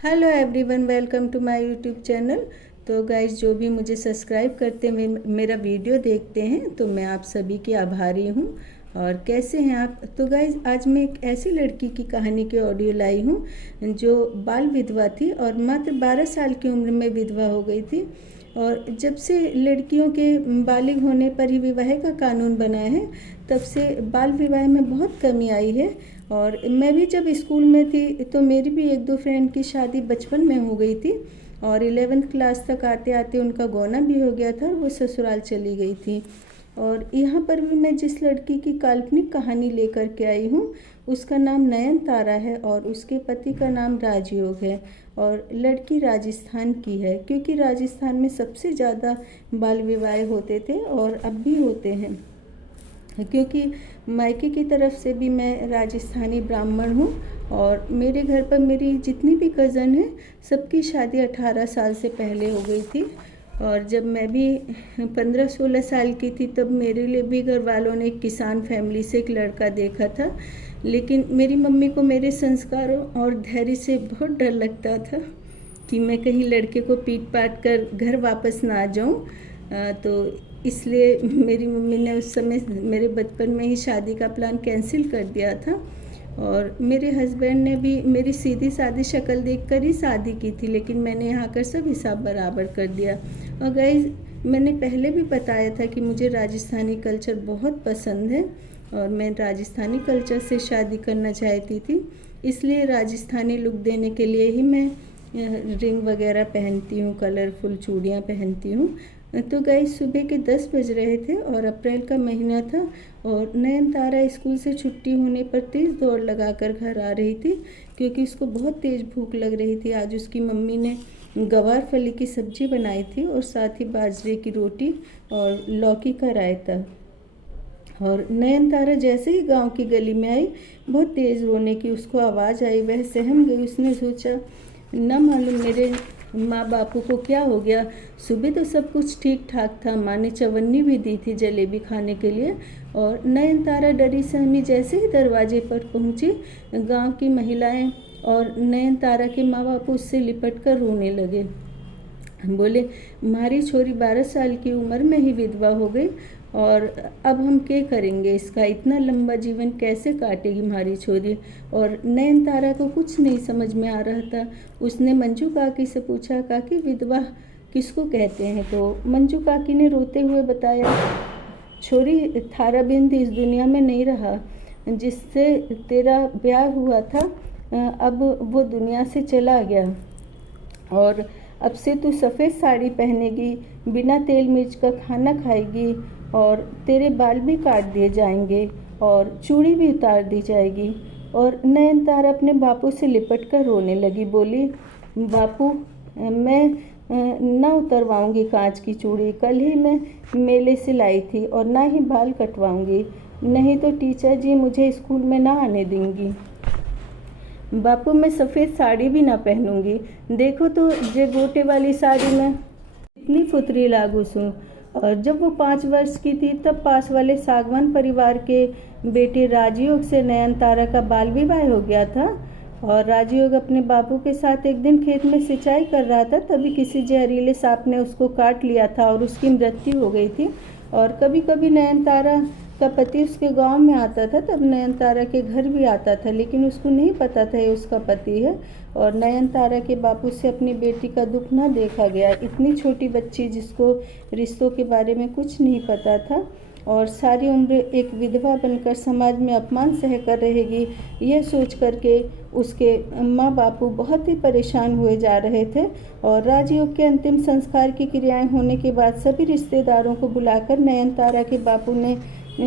Hello everyone, welcome to my YouTube channel. तो guys, जो भी मुझे सब्सक्राइब करते हैं, मेरा वीडियो देखते हैं, तो मैं आप सभी की आभारी हूँ। और कैसे हैं आप? तो गाइज, आज मैं एक ऐसी लड़की की कहानी के ऑडियो लाई हूँ जो बाल विधवा थी और मात्र 12 साल की उम्र में विधवा हो गई थी। और जब से लड़कियों के बालिग होने पर ही विवाह का कानून बना है, तब से बाल विवाह में बहुत कमी आई है। और मैं भी जब स्कूल में थी तो मेरी भी एक दो फ्रेंड की शादी बचपन में हो गई थी और 11th क्लास तक आते आते उनका गौना भी हो गया था और वो ससुराल चली गई थी। और यहाँ पर भी मैं जिस लड़की की काल्पनिक कहानी लेकर के आई हूँ, उसका नाम नयन तारा है और उसके पति का नाम राजयोग है। और लड़की राजस्थान की है, क्योंकि राजस्थान में सबसे ज़्यादा बाल विवाह होते थे और अब भी होते हैं। क्योंकि मायके की तरफ से भी मैं राजस्थानी ब्राह्मण हूँ और मेरे घर पर मेरी जितनी भी कज़न हैं, सबकी शादी 18 साल से पहले हो गई थी। और जब मैं भी 15-16 साल की थी, तब मेरे लिए भी घर वालों ने एक किसान फैमिली से एक लड़का देखा था। लेकिन मेरी मम्मी को मेरे संस्कारों और धैर्य से बहुत डर लगता था कि मैं कहीं लड़के को पीट पाट कर घर वापस ना आ जाऊं। तो इसलिए मेरी मम्मी ने उस समय मेरे बचपन में ही शादी का प्लान कैंसिल कर दिया था। और मेरे हस्बैंड ने भी मेरी सीधी सादी शक्ल देखकर ही शादी की थी, लेकिन मैंने यहाँ कर सब हिसाब बराबर कर दिया। और गाइस, मैंने पहले भी बताया था कि मुझे राजस्थानी कल्चर बहुत पसंद है और मैं राजस्थानी कल्चर से शादी करना चाहती थी। इसलिए राजस्थानी लुक देने के लिए ही मैं रिंग वगैरह पहनती हूँ, कलरफुल चूड़ियाँ पहनती हूँ। तो गाइस, सुबह के 10 बज रहे थे और अप्रैल का महीना था और नयन तारा स्कूल से छुट्टी होने पर तेज़ दौड़ लगाकर घर आ रही थी, क्योंकि उसको बहुत तेज़ भूख लग रही थी। आज उसकी मम्मी ने गवार फली की सब्ज़ी बनाई थी और साथ ही बाजरे की रोटी और लौकी का रायता। और नयन तारा जैसे ही गांव की गली में आई, बहुत तेज़ रोने की उसको आवाज़ आई। वह सहम गई। उसने सोचा, न मालूम मेरे माँ बापू को क्या हो गया। सुबह तो सब कुछ ठीक ठाक था, माँ ने चवन्नी भी दी थी जलेबी खाने के लिए। और नयन तारा डरी सहमी जैसे ही दरवाजे पर पहुँची, गांव की महिलाएं और नयन तारा के माँ बाप उससे लिपट कर रोने लगे। बोले, हमारी छोरी 12 साल की उम्र में ही विधवा हो गई और अब हम क्या करेंगे, इसका इतना लंबा जीवन कैसे काटेगी हमारी छोरी। और नयन तारा को कुछ नहीं समझ में आ रहा था। उसने मंजू काकी से पूछा, काकी विधवा किसको कहते हैं? तो मंजू काकी ने रोते हुए बताया, छोरी थारा बिंद इस दुनिया में नहीं रहा, जिससे तेरा ब्याह हुआ था अब वो दुनिया से चला गया और अब से तू सफ़ेद साड़ी पहनेगी, बिना तेल मिर्च का खाना खाएगी और तेरे बाल भी काट दिए जाएंगे और चूड़ी भी उतार दी जाएगी। और नयन तारा अपने बापू से लिपट कर रोने लगी। बोली, बापू, मैं ना उतरवाऊंगी कांच की चूड़ी। कल ही मैं मेले से लाई थी और ना ही बाल कटवाऊंगी, नहीं तो टीचर जी मुझे स्कूल में ना आने देंगी। बापू, मैं सफ़ेद साड़ी भी ना पहनूंगी। देखो तो जे गोटे वाली साड़ी में इतनी फुतरी लागू हूँ। और जब वो 5 वर्ष की थी, तब पास वाले सागवान परिवार के बेटे राजयोग से नयन तारा का बाल विवाह हो गया था। और राजयोग अपने बापू के साथ एक दिन खेत में सिंचाई कर रहा था, तभी किसी जहरीले सांप ने उसको काट लिया था और उसकी मृत्यु हो गई थी। और कभी कभी नयन तारा का पति उसके गांव में आता था, तब नयन तारा के घर भी आता था, लेकिन उसको नहीं पता था ये उसका पति है। और नयन तारा के बापू से अपनी बेटी का दुख ना देखा गया। इतनी छोटी बच्ची जिसको रिश्तों के बारे में कुछ नहीं पता था और सारी उम्र एक विधवा बनकर समाज में अपमान सहकर रहेगी, यह सोच करके उसके माँ बापू बहुत ही परेशान हुए जा रहे थे। और राजयोग के अंतिम संस्कार की क्रियाएं होने के बाद सभी रिश्तेदारों को बुलाकर नयन तारा के बापू ने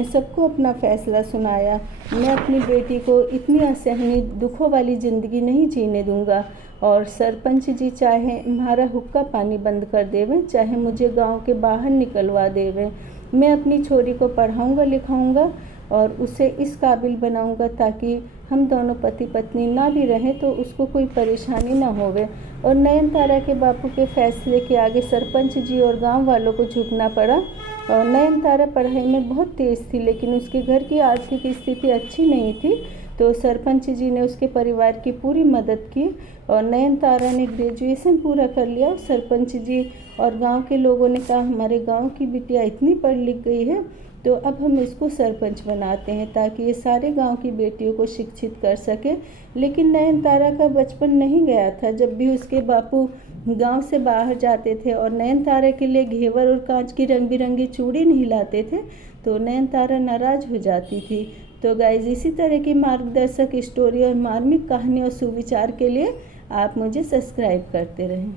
सबको अपना फैसला सुनाया। मैं अपनी बेटी को इतनी असहनीय दुखों वाली ज़िंदगी नहीं जीने दूंगा और सरपंच जी चाहे हमारा हुक्का पानी बंद कर देवें, चाहे मुझे गांव के बाहर निकलवा देवें, मैं अपनी छोरी को पढ़ाऊंगा लिखाऊंगा और उसे इस काबिल बनाऊंगा ताकि हम दोनों पति पत्नी ना भी रहें तो उसको कोई परेशानी ना होवे। और नयन तारा के बापू के फैसले के आगे सरपंच जी और गांव वालों को झुकना पड़ा। और नयन तारा पढ़ाई में बहुत तेज़ थी, लेकिन उसके घर की आर्थिक स्थिति अच्छी नहीं थी तो सरपंच जी ने उसके परिवार की पूरी मदद की और नयनतारा ने ग्रेजुएशन पूरा कर लिया। सरपंच जी और गांव के लोगों ने कहा हमारे गांव की बिटिया इतनी पढ़ लिख गई है, तो अब हम इसको सरपंच बनाते हैं ताकि ये सारे गांव की बेटियों को शिक्षित कर सके। लेकिन नयनतारा का बचपन नहीं गया था। जब भी उसके बापू गांव से बाहर जाते थे और नयनतारा के लिए घेवर और कांच की रंग बिरंगी चूड़ी नहीं लाते थे, तो नयनतारा नाराज़ हो जाती थी। तो गाइज, इसी तरह की मार्गदर्शक स्टोरी और मार्मिक कहानी और सुविचार के लिए आप मुझे सब्सक्राइब करते रहें।